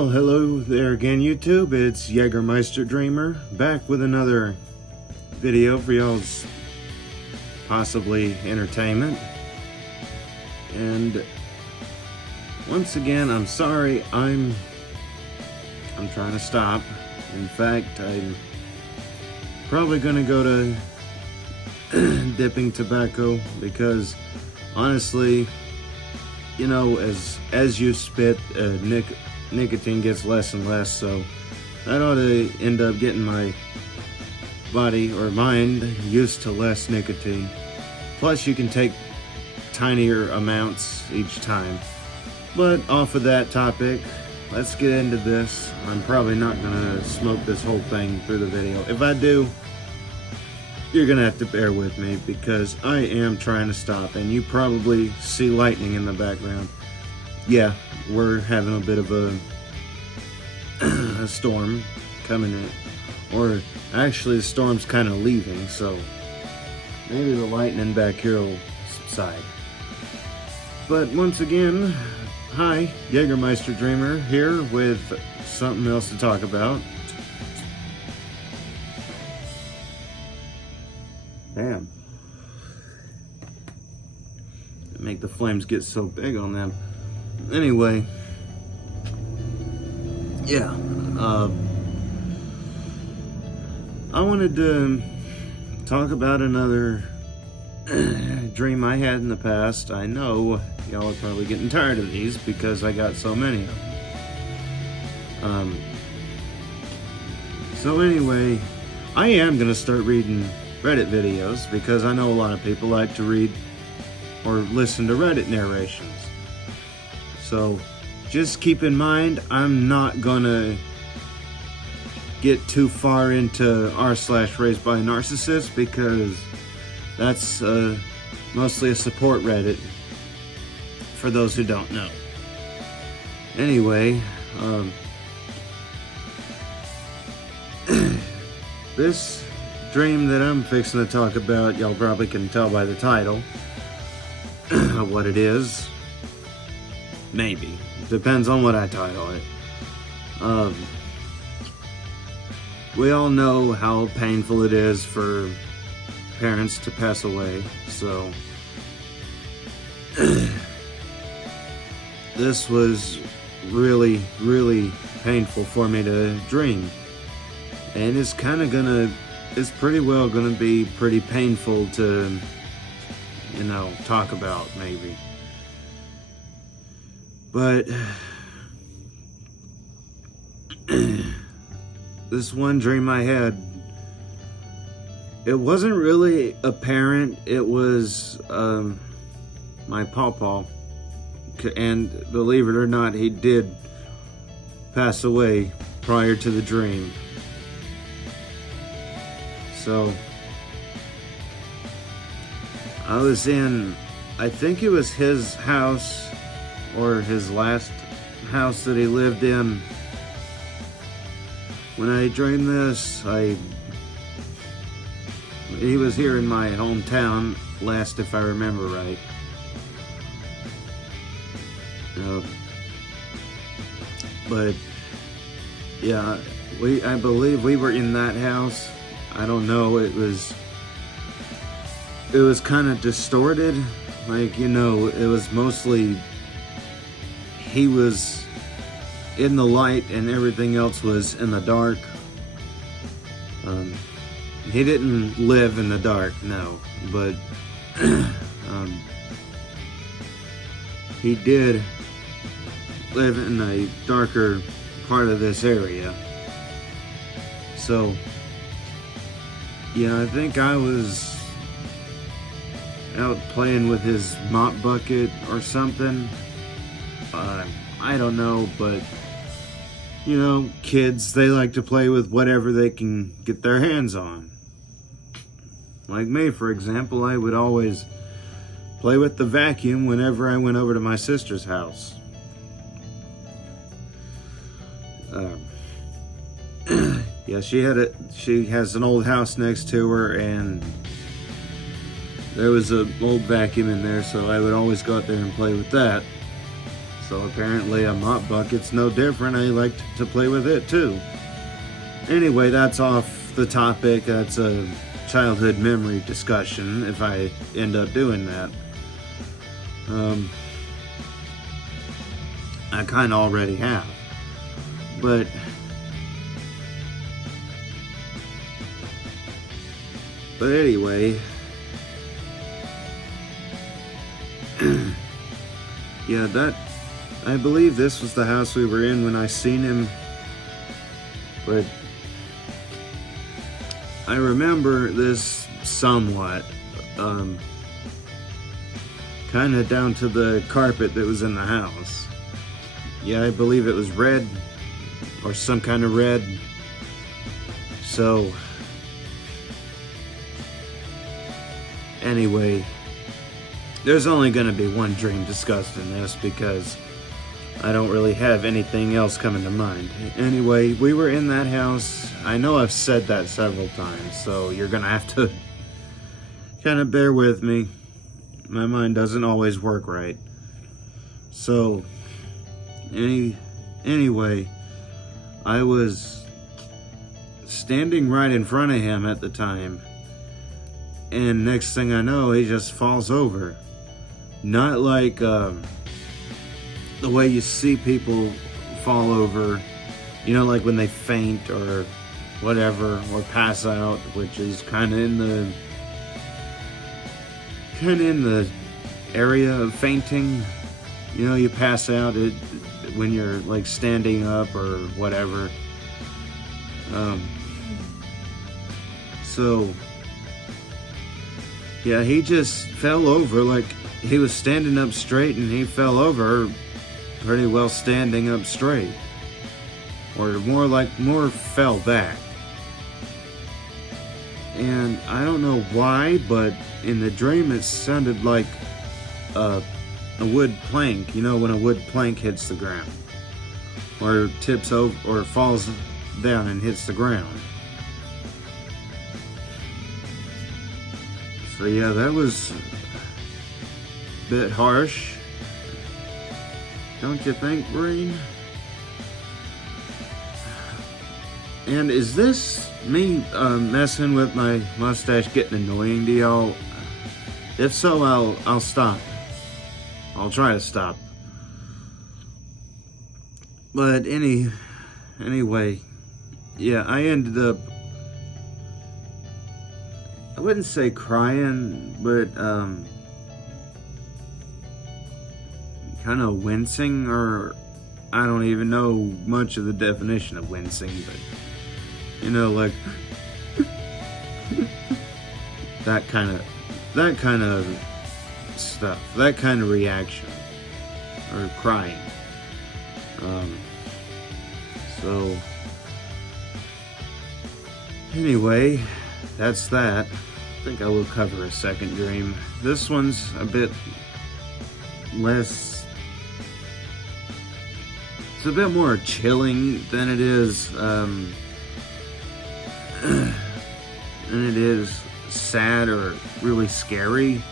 Well, hello there again, YouTube. It's Jägermeister Dreamer back with another video for y'all's possibly entertainment. And once again, I'm sorry. I'm trying to stop. In fact, I'm probably gonna go to dipping tobacco because honestly, you know, as you spit, nicotine gets less and less, so that ought to end up getting my body or mind used to less nicotine. Plus you can take tinier amounts each time. But off of that topic, let's get into this. I'm probably not gonna smoke this whole thing through the video. If I do, you're gonna have to bear with me because I am trying to stop, and you probably see lightning in the background. Yeah, we're having a bit of a storm coming in, or actually the storm's kind of leaving, so maybe the lightning back here will subside. But once again, hi, Jägermeister Dreamer here with something else to talk about. Damn. Make the flames get so big on them. Anyway, yeah, I wanted to talk about another dream I had in the past. I know y'all are probably getting tired of these because I got so many of them. So anyway, I am gonna start reading Reddit videos because I know a lot of people like to read or listen to Reddit narrations. So just keep in mind, I'm not gonna get too far into r/raised by a narcissist because that's mostly a support Reddit for those who don't know. Anyway, this dream that I'm fixing to talk about, y'all probably can tell by the title what it is. Maybe. Depends on what I title it. We all know how painful it is for parents to pass away, so this was really, really painful for me to dream. And it's pretty well gonna be pretty painful to, you know, talk about maybe. But this one dream I had, it wasn't really a parent, it was my pawpaw. And believe it or not, he did pass away prior to the dream. So I was in, I think it was his house or his last house that he lived in. When I dreamed this, he was here in my hometown last, if I remember right. But yeah, I believe we were in that house. I don't know, it was kind of distorted, like, you know, it was mostly he was in the light and everything else was in the dark. He didn't live in the dark, no, but he did live in a darker part of this area. So yeah, I think I was out playing with his mop bucket or something. I don't know, but you know, kids, they like to play with whatever they can get their hands on. Like me, for example, I would always play with the vacuum whenever I went over to my sister's house. Yeah, she has an old house next to her, and there was an old vacuum in there, so I would always go out there and play with that. So apparently a mop bucket's no different. I like to play with it too. Anyway, that's off the topic. That's a childhood memory discussion if I end up doing that. I kind of already have. But anyway, yeah, I believe this was the house we were in when I seen him. But I remember this somewhat, kind of down to the carpet that was in the house. Yeah, I believe it was red, or some kind of red. So, anyway, there's only going to be one dream discussed in this because I don't really have anything else coming to mind. Anyway, we were in that house. I know I've said that several times, so you're going to have to kind of bear with me. My mind doesn't always work right. So, anyway, I was standing right in front of him at the time, and next thing I know, he just falls over. Not like the way you see people fall over, you know, like when they faint or whatever, or pass out, which is kind of in the area of fainting. You know, you pass out when you're like standing up or whatever. So yeah, he just fell over. Like, he was standing up straight and he fell over pretty well standing up straight, or more fell back. And I don't know why, but in the dream it sounded like a wood plank. You know, when a wood plank hits the ground, or tips over, or falls down and hits the ground. So yeah, that was a bit harsh, don't you think, Breen? And is this me messing with my mustache getting annoying to y'all? If so, I'll stop. I'll try to stop. But anyway, yeah, I ended up, I wouldn't say crying, but kind of wincing, or I don't even know much of the definition of wincing, but you know, like that kind of stuff, that kind of reaction, or crying. So anyway, that's that. I think I will cover a second dream. This one's a bit less, it's a bit more chilling than it is sad or really scary.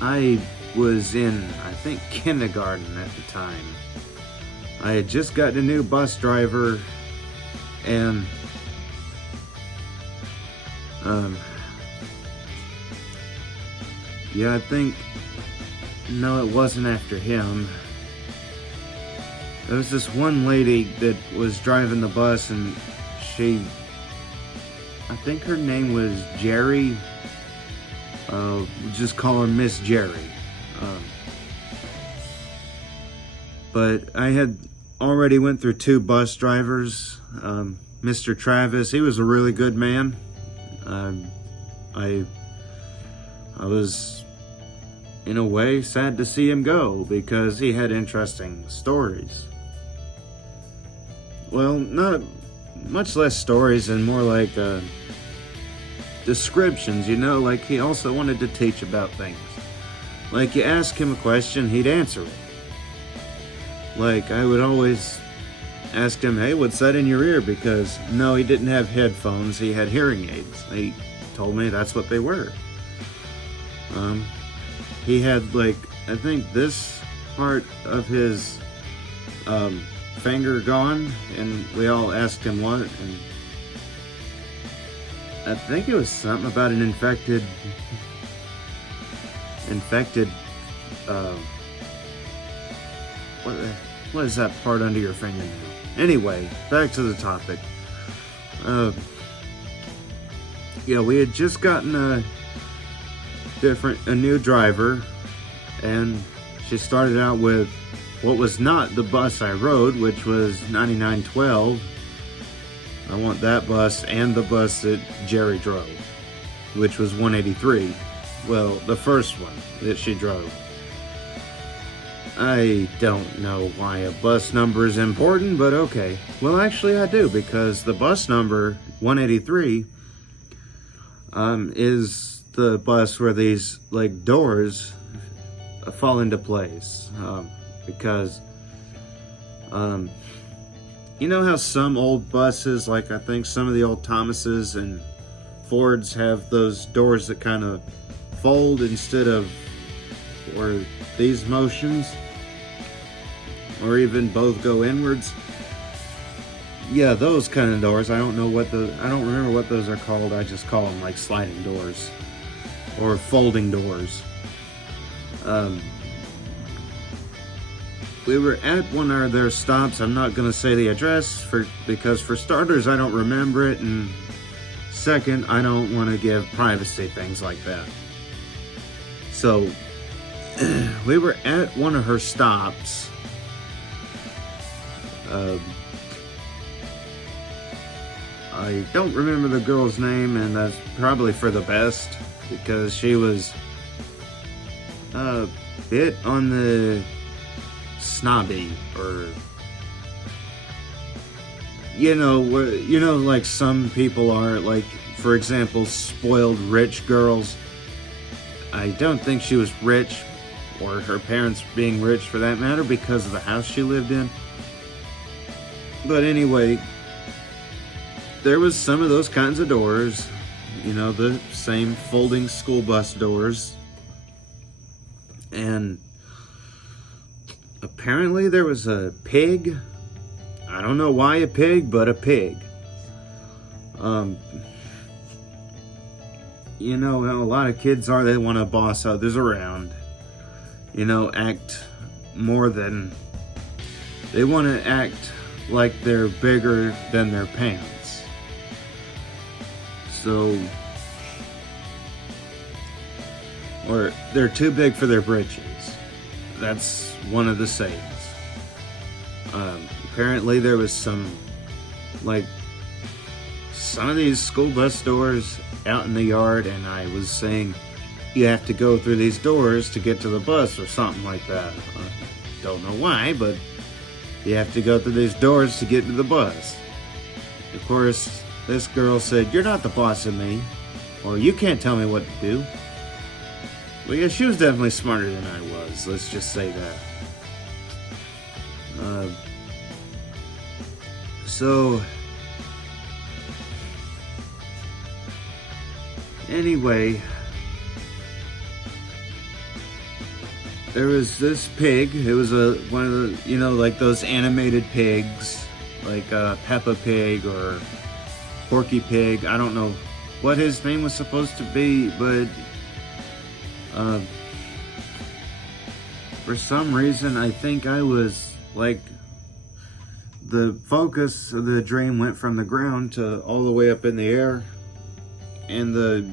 I was in, I think, kindergarten at the time. I had just gotten a new bus driver, and yeah, I think, no, it wasn't after him. There was this one lady that was driving the bus, and I think her name was Jerry. We'll just call her Miss Jerry. But I had already went through 2 bus drivers. Mr. Travis, he was a really good man. I was, in a way, sad to see him go because he had interesting stories. Well, not much less stories and more like descriptions, you know, like he also wanted to teach about things. Like, you ask him a question, he'd answer it. Like, I would always ask him, hey, what's that in your ear? Because, no, he didn't have headphones, he had hearing aids. He told me that's what they were. he had like, I think this part of his finger gone, and we all asked him what, and I think it was something about an infected what is that part under your fingernail? Anyway, back to the topic. Yeah, we had just gotten a new driver, and she started out with what was not the bus I rode, which was 9912. I want that bus and the bus that Jerry drove, which was 183. Well, the first one that she drove. I don't know why a bus number is important, but okay. Well, actually I do, because the bus number 183 is the bus where these like doors fall into place, because you know how some old buses, like I think some of the old Thomases and Fords, have those doors that kind of fold instead of, or these motions, or even both go inwards. Yeah, those kind of doors. I don't remember what those are called. I just call them like sliding doors or folding doors. We were at one of their stops. I'm not going to say the address because for starters, I don't remember it, and second, I don't want to give privacy, things like that. So we were at one of her stops. I don't remember the girl's name, and that's probably for the best, because she was a bit on the snobby, or like some people are, like, for example, spoiled rich girls. I don't think she was rich, or her parents being rich for that matter, because of the house she lived in. But anyway, there was some of those kinds of doors, the same folding school bus doors. And apparently there was a pig. I don't know why a pig, but a pig. You know how a lot of kids are, they want to boss others around. Act more than, they want to act like they're bigger than their pants. So, or they're too big for their britches. That's one of the sayings. Apparently there was some of these school bus doors out in the yard, and I was saying, you have to go through these doors to get to the bus or something like that. I don't know why, but you have to go through these doors to get to the bus. Of course, this girl said, you're not the boss of me, or you can't tell me what to do. Well, yeah, she was definitely smarter than I was, let's just say that. So, anyway, there was this pig. It was one of the, like those animated pigs, like Peppa Pig or Porky Pig. I don't know what his name was supposed to be, but for some reason, I think I was like, the focus of the dream went from the ground to all the way up in the air, and the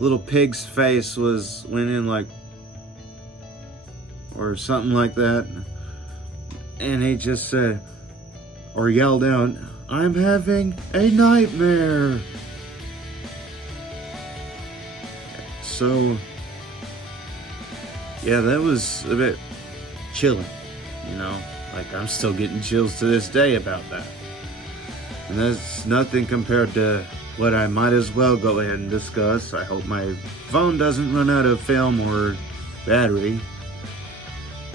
little pig's face went in like, or something like that, and he just said, or yelled out, I'm having a nightmare. So, yeah, that was a bit chilling, like I'm still getting chills to this day about that. And that's nothing compared to what I might as well go ahead and discuss. I hope my phone doesn't run out of film or battery.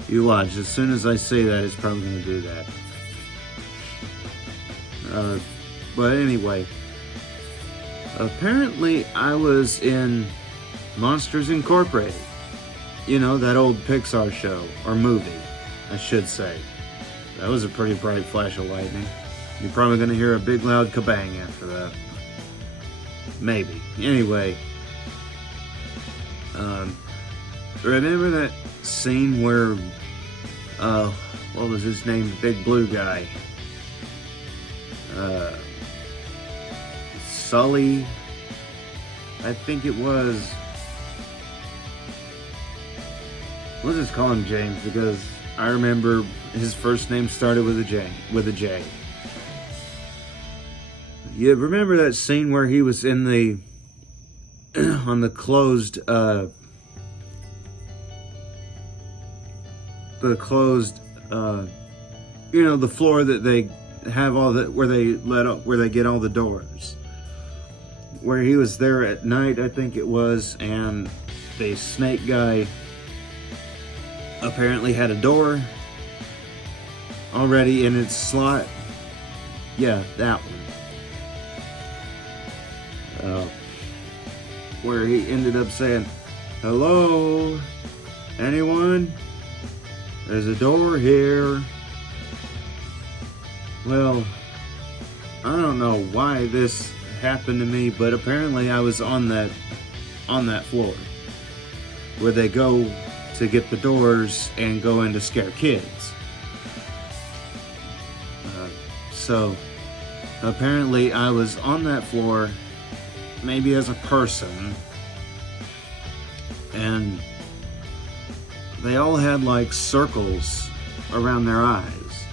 You watch, as soon as I say that, it's probably going to do that. But anyway, apparently I was in Monsters Incorporated. you know, that old Pixar show, or movie, I should say. That was a pretty bright flash of lightning. You're probably going to hear a big loud kabang after that. Maybe. Anyway, remember that scene where, what was his name? The big blue guy. Sully, I think it was. We'll just call him James because I remember his first name started with a J. You remember that scene where he was in the on the closed you know, the floor that they have all the where they get all the doors, where he was there at night, I think it was, and the snake guy apparently had a door already in its slot. Yeah, that one. Where he ended up saying, "Hello, anyone? There's a door here." Well, I don't know why this happened to me, but apparently I was on that floor where they go to get the doors and go in to scare kids. So apparently I was on that floor, maybe as a person, and they all had like circles around their eyes.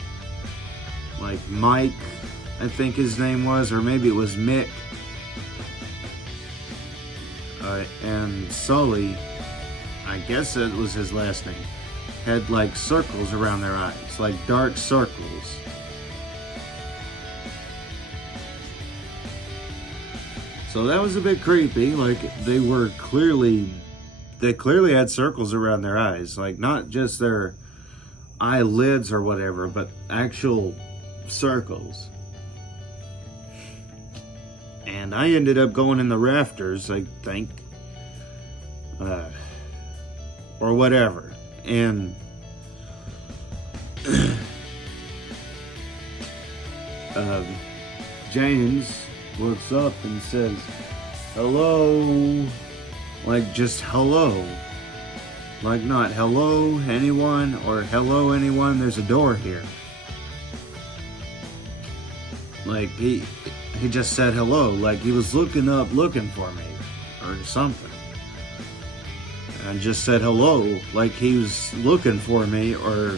Like Mike, I think his name was, or maybe it was Mick. And Sully, I guess it was his last name, had like circles around their eyes, like dark circles. So that was a bit creepy. Like they clearly had circles around their eyes, like not just their eyelids or whatever, but actual circles. And I ended up going in the rafters, I think, or whatever. And James looks up and says, "Hello," like just hello, like not hello anyone or hello anyone, there's a door here. Like he just said hello, like he was looking up looking for me or something, and just said hello like he was looking for me, or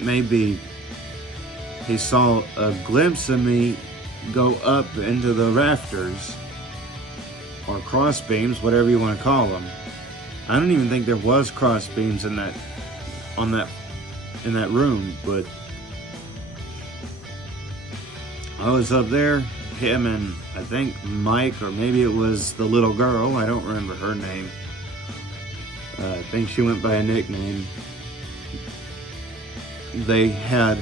maybe he saw a glimpse of me go up into the rafters or cross beams, whatever you want to call them. I don't even think there was cross beams in that room, but I was up there, him and I think Mike, or maybe it was the little girl, I don't remember her name. I think she went by a nickname. They had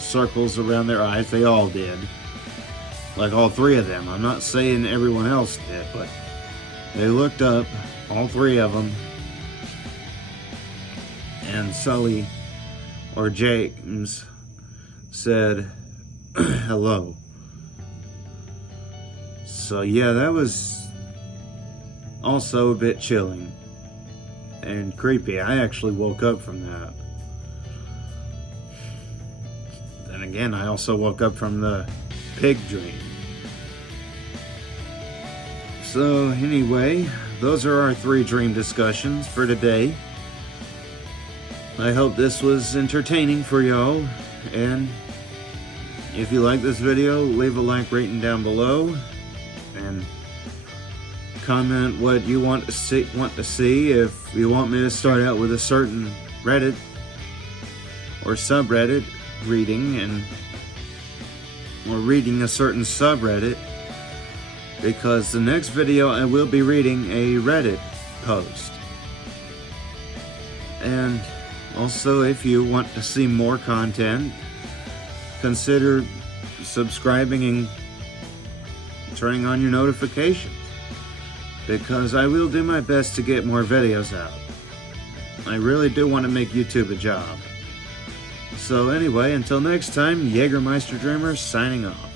circles around their eyes, they all did. Like all three of them. I'm not saying everyone else did, but they looked up, all three of them, and Sully, or James, said hello. So yeah, that was also a bit chilling and creepy. I actually woke up from that. Then again, I also woke up from the pig dream. So anyway, those are our 3 dream discussions for today. I hope this was entertaining for y'all, and if you like this video, leave a like rating down below and comment what you want to see. If you want me to start out with a certain Reddit or subreddit reading, or reading a certain subreddit, because the next video I will be reading a Reddit post. And also, if you want to see more content, consider subscribing and turning on your notifications, because I will do my best to get more videos out. I really do want to make YouTube a job. So anyway, until next time, Jägermeister Dreamer signing off.